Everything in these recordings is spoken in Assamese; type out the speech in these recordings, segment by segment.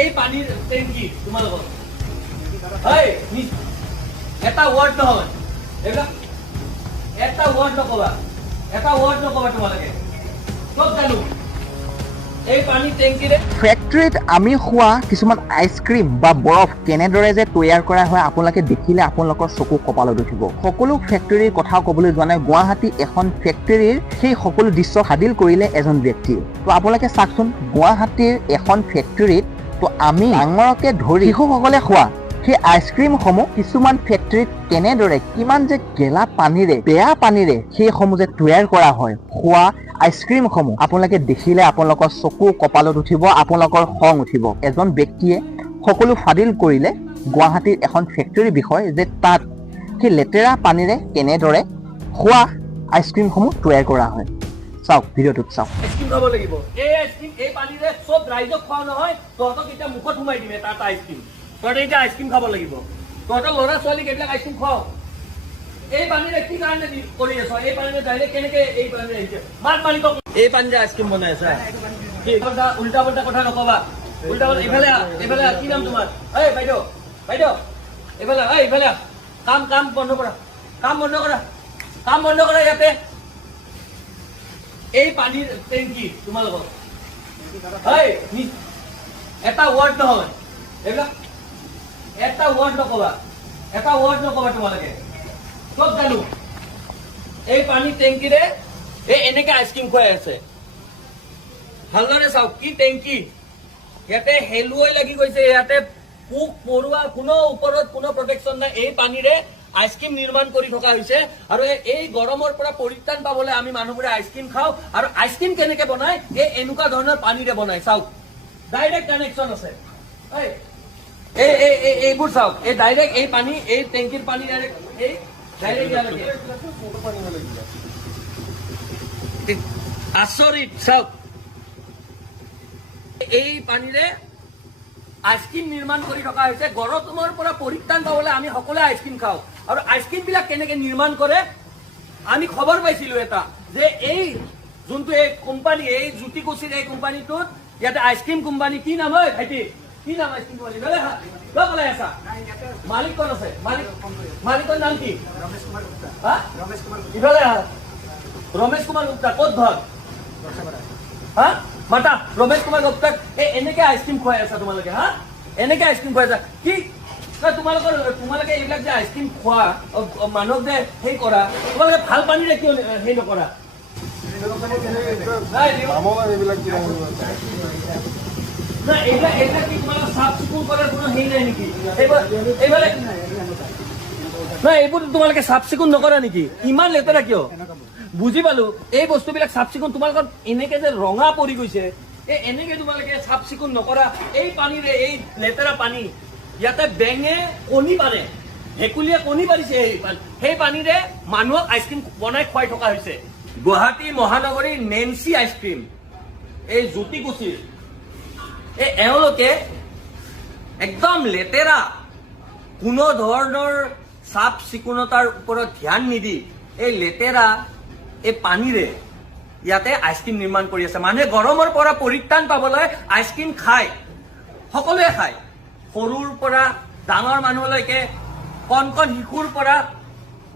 এই পানীৰ টেংকি তোমালোকৰ হয় এটা ৱাৰ্ড নহয় এইবিলাক এটা ৱাৰ্ড নকবা তোমালোকে চব জানো এই পানী টেংকিৰে ফেক্টৰীত আমি খোৱা কিছুমান আইচক্ৰীম বা বৰফ কেনেদৰে যে তৈয়াৰ কৰা হয় আপোনালোকে দেখিলে আপোনালোকৰ চকু কপালত উঠিব। সকলো ফেক্টৰীৰ কথা ক'বলৈ যোৱা নাই, গুৱাহাটী এখন ফেক্টৰীৰ সেই সকলো দৃশ্য হাদিল কৰিলে এজন ব্যক্তিয়ে। তো আপোনালোকে চাওকচোন, গুৱাহাটীৰ এখন ফেক্টৰীত তো আমি ডাঙৰকে ধৰি শিশুসকলে খোৱা সেই আইচক্ৰীমসমূহ কিছুমান ফেক্টৰীত কেনেদৰে কিমান যে গেলা পানীৰে বেয়া পানীৰে সেইসমূহ যে তৈয়াৰ কৰা হয় খোৱা আইচক্ৰীমসমূহ আপোনালোকে দেখিলে আপোনালোকৰ চকু কপালত উঠিব, আপোনালোকৰ খং উঠিব। এজন ব্যক্তিয়ে সকলো ফাদিল কৰিলে গুৱাহাটীৰ এখন ফেক্টৰীৰ বিষয় যে তাত সেই লেতেৰা পানীৰে কেনেদৰে খোৱা আইচক্ৰীমসমূহ তৈয়াৰ কৰা হয়। চাওক, ভিডিঅ'টোত চাওক। আইচক্ৰীম খাব লাগিব। এই আইচক্ৰীম এই পানীৰে চব ৰাইজক খোৱা নহয়, তহঁতক এতিয়া মুখত সোমাই দিম এটা আইচক্ৰীম। তহঁতে এতিয়া আইচক্ৰীম খাব লাগিব। তহঁতৰ ল'ৰা ছোৱালীক এইবিলাক আইচক্ৰীম খুৱাও। এই পানীৰে কি কাৰণে কৰি আছ? এই পানীৰে ডাইৰেক্ট কেনেকে এই পানীৰে আহিছে? মাক মালিকক এই পানীৰে আইচক্ৰীম বনাই আছা? উল্টা পাল্টা কথা নকবা। উল্টা পাল্টা এইফালে কি নাম তোমাৰ? এই বাইদেউ এইফালে কাম বন্ধ কৰা। কাম বন্ধ কৰা ইয়াতে। এই পানীৰ টেংকি তোমালোকৰ হয় এটা ৱাৰ্ড নহয় এইবিলাক এটা ৱাৰ্ড নকবা তোমালোকে চব জানো এই পানী টেংকিৰে এই এনেকে আইচক্ৰীম খুৱাই আছে। ভালদৰে চাওক কি টেংকি, ইয়াতে হেলুৱৈ লাগি গৈছে, ইয়াতে পোক পৰুৱা কোনো ওপৰত কোনো প্ৰটেকশ্যন নাই। এই পানীৰে আইচক্ৰীম নিৰ্মাণ কৰি থকা হৈছে আৰু এই গৰমৰ পৰা পৰিত্ৰাণ পাবলৈ আমি মানুহবোৰে আইচক্ৰীম খাওঁ। আৰু আইচক্ৰীম কেনেকে বনাই? এই এনেকুৱা ধৰণৰ পানীৰে বনাই। চাওক, ডাইৰেক্ট কানেকশ্যন আছে। এইবোৰ চাওক, এই ডাইৰেক্ট এই পানী এই টেংকিৰ পানী ডাইৰেক্ট আচৰিত। চাওক, এই পানীৰে আইচক্ৰীম নিৰ্মাণ কৰি থকা হৈছে। গৰমৰ পৰা পৰিত্ৰাণ পাবলৈ আমি সকলোৱে আইচক্ৰীম খাওঁ। আৰু আইচক্ৰীম বিলাক কেনেকে নিৰ্মাণ কৰে আমি খবৰ পাইছিলো এটা, যে এই যোনটো এই কোম্পানী, এই জ্যোতিকুছিৰ এই কোম্পানীটোত ইয়াতে আইচক্ৰীম কোম্পানী কি নাম হয় ভাইটি? কি নাম আইচক্ৰীম কোম্পানী? কলাই আছা? মালিক কোন আছে? মালিকৰ নাম কি? ইফালে ৰমেশ কুমাৰ গুপ্তা। ক'ত ঘৰ? মাতা ৰমেশ কুমাৰ গুপ্তাক এনেকে আইচক্ৰীম খুৱাই আছা তোমালোকে? এনেকে আইচক্ৰীম খুৱাই আছা কি? তোমালোকে এইবিলাক যে আইচক্ৰীম খোৱা মানুহক যে সেই কৰা, তোমালোকে ভাল পানীৰে কিয় সেই নকৰা? এইবিলাক কি তোমালোকে চাফ চিকুণ কৰাৰ কোনো হেৰি নাই নেকি? এইবোৰ তোমালোকে চাফ চিকুণ নকৰা নেকি? ইমান লেতেৰা কিয়? বুজি পালো, এই বস্তুবিলাক চাফ চিকুণ তোমালোকৰ এনেকে যে ৰঙা পৰি গৈছে, এনেকে তোমালোকে চাফ চিকুণ নকৰা। এই পানীৰে এই লেতেৰা পানী, ইয়াতে বেঙে কণী পাৰে, ভেকুলীয়ে কণী পাৰিছে। সেই পানীৰে মানুহক আইচক্ৰীম বনাই খুৱাই থকা হৈছে। গুৱাহাটী মহানগৰীৰ নেন্সি আইচক্ৰীম, এই জ্যোতিকুছিৰ এওঁলোকে একদম লেতেৰা, কোনো ধৰণৰ চাফ চিকুণতাৰ ওপৰত ধ্যান নিদি এই লেতেৰা এই পানীৰে ইয়াতে আইচক্ৰীম নিৰ্মাণ কৰি আছে। মানুহে গৰমৰ পৰা পৰিত্ৰাণ পাবলৈ আইচক্ৰীম খায়, সকলোৱে খায়, সৰুৰ পৰা ডাঙৰ মানুহলৈকে, কণ শিশুৰ পৰা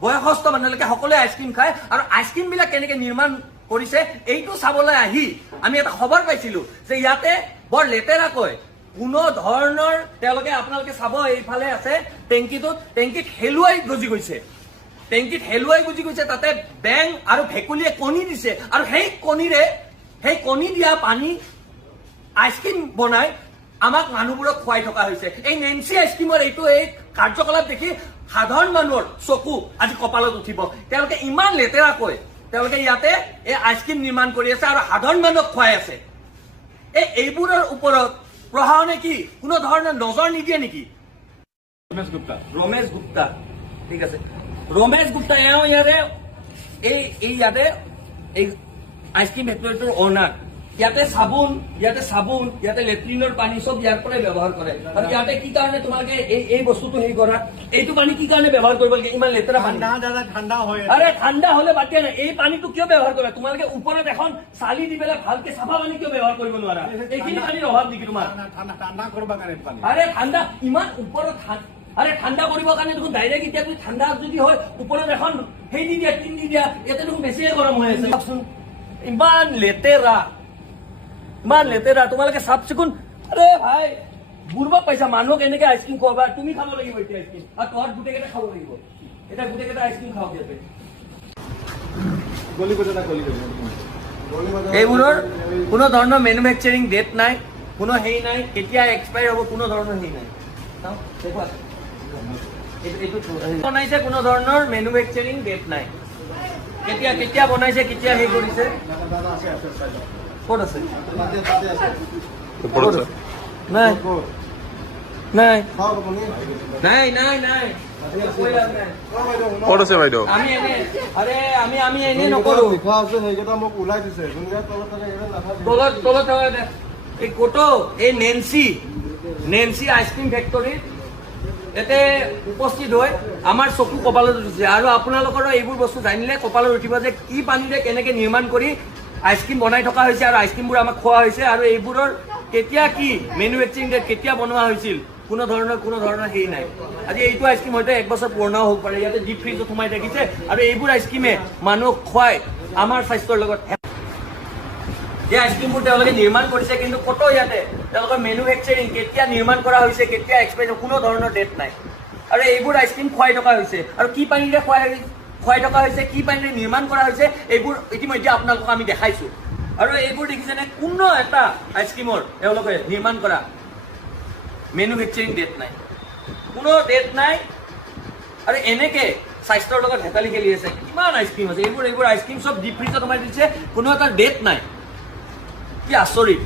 বয়সস্থ মানুহলৈকে সকলোৱে আইচক্ৰীম খায়। আৰু আইচক্ৰীম বিলাক কেনেকে নিৰ্মাণ কৰিছে এইটো চাবলৈ আহি আমি এটা খবৰ পাইছিলো যে ইয়াতে বৰ লেতেৰাকৈ কোনো ধৰণৰ তেওঁলোকে, আপোনালোকে চাব এইফালে আছে টেংকিত হেলুৱাই গজি গৈছে। তাতে বেং আৰু ভেকুলীয়ে কণী দিছে। আৰু সেই কণী দিয়া পানী আইচক্ৰীম বনাই আমাক মানুহবোৰক খুৱাই থকা হৈছে। এই নেন্সি আইচক্ৰীমৰ এই কাৰ্যকলাপ দেখি সাধাৰণ মানুহৰ চকু আজি কপালত উঠিব। তেওঁলোকে ইমান লেতেৰাকৈ তেওঁলোকে ইয়াতে এই আইচক্ৰীম নিৰ্মাণ কৰি আছে আৰু সাধাৰণ মানুহক খুৱাই আছে। এইবোৰৰ ওপৰত প্ৰশাসনে কি কোনো ধৰণৰ নজৰ নিদিয়ে নেকি? ৰমেশ গুপ্তা, ঠিক আছে, ৰমেশ গুপ্তা ইয়াতে এই আইচক্ৰীম ফেক্টৰীটোৰ অনাৰ। ইয়াতে চাবোন ইয়াতে লেট্ৰিনৰ পানী চব ইয়াৰ পৰাই ব্যৱহাৰ কৰে আৰু ইয়াতে কি কাৰণে তোমালোকে এই বস্তুটো হেৰি কৰা এইটো পানী কি কাৰণে ব্যৱহাৰ কৰিব লাগে ইমান লেতেৰা পানী ঠাণ্ডা হয় আৰে ঠাণ্ডা হলে বাদ দিয়া নাই এই পানীটো কিয় ব্যৱহাৰ কৰা তোমালোকে ওপৰত এখন চালি দি পেলাই ভালকে চাফা পানী কিয় ব্যৱহাৰ কৰিব নোৱাৰা এইখিনি পানীৰ অভাৱ নেকি তোমাৰ ঠাণ্ডা কৰিব কাৰণে পানী আৰে ঠাণ্ডা ইমান ওপৰত আৰে ঠান্ডা কৰিবৰ কাৰণে দেখোন ডাইৰেক্ট এতিয়া তুমি ঠান্ডা যদি হয় ওপৰত এখন সেই দি দিয়া টিন দি দিয়া ইয়াতে দেখোন বেছিয়ে গৰম হৈ আছে চাওকচোন ইমান লেতেৰা তোমালোকে চাফ চিকুণ আৰে ভাই বুঢ়বা পাইছা মানুহক এনেকে আইচক্ৰীম খোৱাবা তুমি খাব লাগিব এতিয়া আইচক্ৰীম আৰু তহঁত গোটেইকেইটা খাব লাগিব এতিয়া গোটেইকেইটা আইচক্ৰীম খাওক ইয়াতে এইবোৰৰ কোনো ধৰণৰ মেনুফেকচাৰিং ডেট নাই কোনো হেৰি নাই কেতিয়া এক্সপায়াৰ হ'ব কোনো ধৰণৰ হেৰি নাই চাওঁ দেখুৱা বনাইছে কোনো ধৰণৰ মেনুফেকচাৰিং ডেট নাই কেতিয়া বনাইছে কেতিয়া হেৰি কৰিছে ক'ত আছে নাই নাই নাই নাই নাই ক'ত আছে বাইদেউ আমি এনে আৰে আমি এনে নকৰো তলত এই কোটো এই নেন্সি আইচক্ৰীম ফেক্টৰীত এতে উপস্থিত হৈ আমাৰ চকু কপালত উঠিছে আৰু আপোনালোকৰো এইবোৰ বস্তু জানিলে কপালত উঠিব যে কি পানীৰে কেনেকে নিৰ্মাণ কৰি আইচক্ৰীম বনাই থকা হৈছে আৰু আইচক্ৰীমবোৰ আমাক খোৱা হৈছে আৰু এইবোৰৰ কেতিয়া কি মেনুফেকচাৰিং ডেট কেতিয়া বনোৱা হৈছিল কোনো ধৰণৰ হেৰি নাই আজি এইটো আইচক্ৰীম হয়তো 1 বছৰ পুৰণাও হ'ব পাৰে ইয়াতে ডিপ ফ্ৰিজত সোমাই থাকিছে আৰু এইবোৰ আইচক্ৰীমে মানুহক খুৱাই আমাৰ স্বাস্থ্যৰ লগত এই আইচক্ৰীমবোৰ তেওঁলোকে নিৰ্মাণ কৰিছে কিন্তু ক'তো ইয়াতে তেওঁলোকৰ মেনুফেকচাৰিং কেতিয়া নিৰ্মাণ কৰা হৈছে কেতিয়া এক্সপায়াৰ কোনো ধৰণৰ ডেট নাই আৰু এইবোৰ আইচক্ৰীম খুৱাই থকা হৈছে আৰু কি পানীৰে খুৱাই থকা হৈছে কি পানীৰে নিৰ্মাণ কৰা হৈছে এইবোৰ ইতিমধ্যে আপোনালোকক আমি দেখাইছো আৰু এইবোৰ দেখিছেনে কোনো এটা আইচক্ৰীমৰ তেওঁলোকে নিৰ্মাণ কৰা মেনুফেকচাৰিং ডেট নাই কোনো ডেট নাই আৰু এনেকে স্বাস্থ্যৰ লগত হেতালি খেলি আছে কিমান আইচক্ৰীম আছে এইবোৰ আইচক্ৰীম চব ডিপ ফ্ৰিজত সোমাই দিছে কোনো এটা ডেট নাই কি আচৰিত